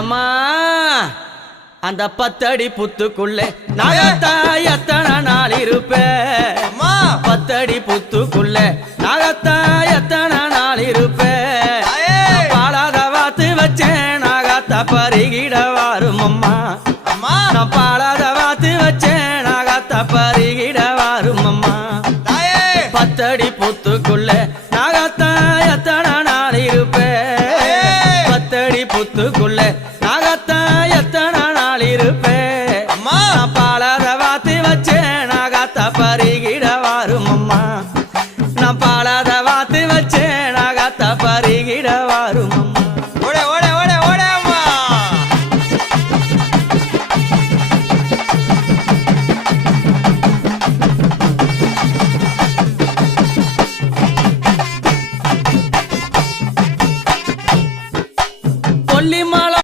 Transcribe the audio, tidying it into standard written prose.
எம்மா அந்த 10 அடி புத்துக்குள்ளே நாகத்தா எத்தனை நாள் இருப்பேன் 10 அடி புத்துக்குள்ளே நாகத்தா எத்தனை நாள் இருப்பேன் பாலாத வாத்து வச்சேன் நாகத்தா பருகிட வாரும் அம்மா நான் பாலாத வாத்து வச்சேன் நாகத்தா பருகிட வாரும் அம்மா 10 அடி புத்துக்குள்ளே நாகத்தா எத்தனை நாள் இருப்பேன் 10 அடி புத்துக்குள்ளே நாகத்தா எத்தனை